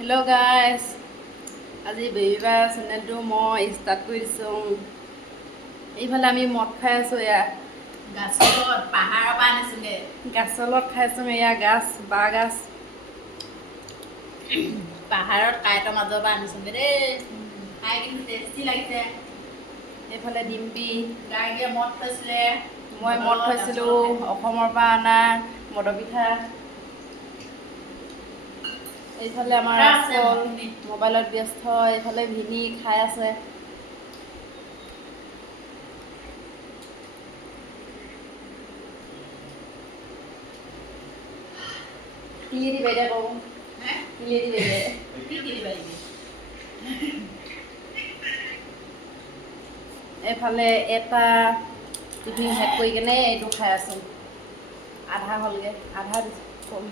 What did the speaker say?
Hello' guys, আজি বেবীবা চেনেলটো মই ষ্টাৰ্ট কৰি দিছোঁ। এইফালে আমি মদ খাই আছোঁ। এয়া গাছৰ লগত পাহাৰৰ পৰা আনিছোগে। গাছৰ লগত খাইছোঁ। এয়া গাছ, বাঁহ গাছ। পাহাৰত কাঁইটৰ মাজৰ পৰা আনিছোগে দেই। খাই কিন্তু টেষ্টি লাগিছে। এইফালে ডিম্পি, গাৰ্গীয়ে মদ খাইছিলে। মই মদ খাইছিলোঁ। অসমৰ পৰা অনা মদৰ পিঠা। এইফালে আমাৰ আচল মোবাইলত ব্যস্ত। এইফালে ভিনি খাই আছে। কিহেদি বাইদেউ কওঁ, কিহেদি বাইদেউ এইফালে এটা টিফিন শেষ কৰি কেনে এইটো খাই আছোঁ। আধা হ'লগৈ, আধা দিছোঁ।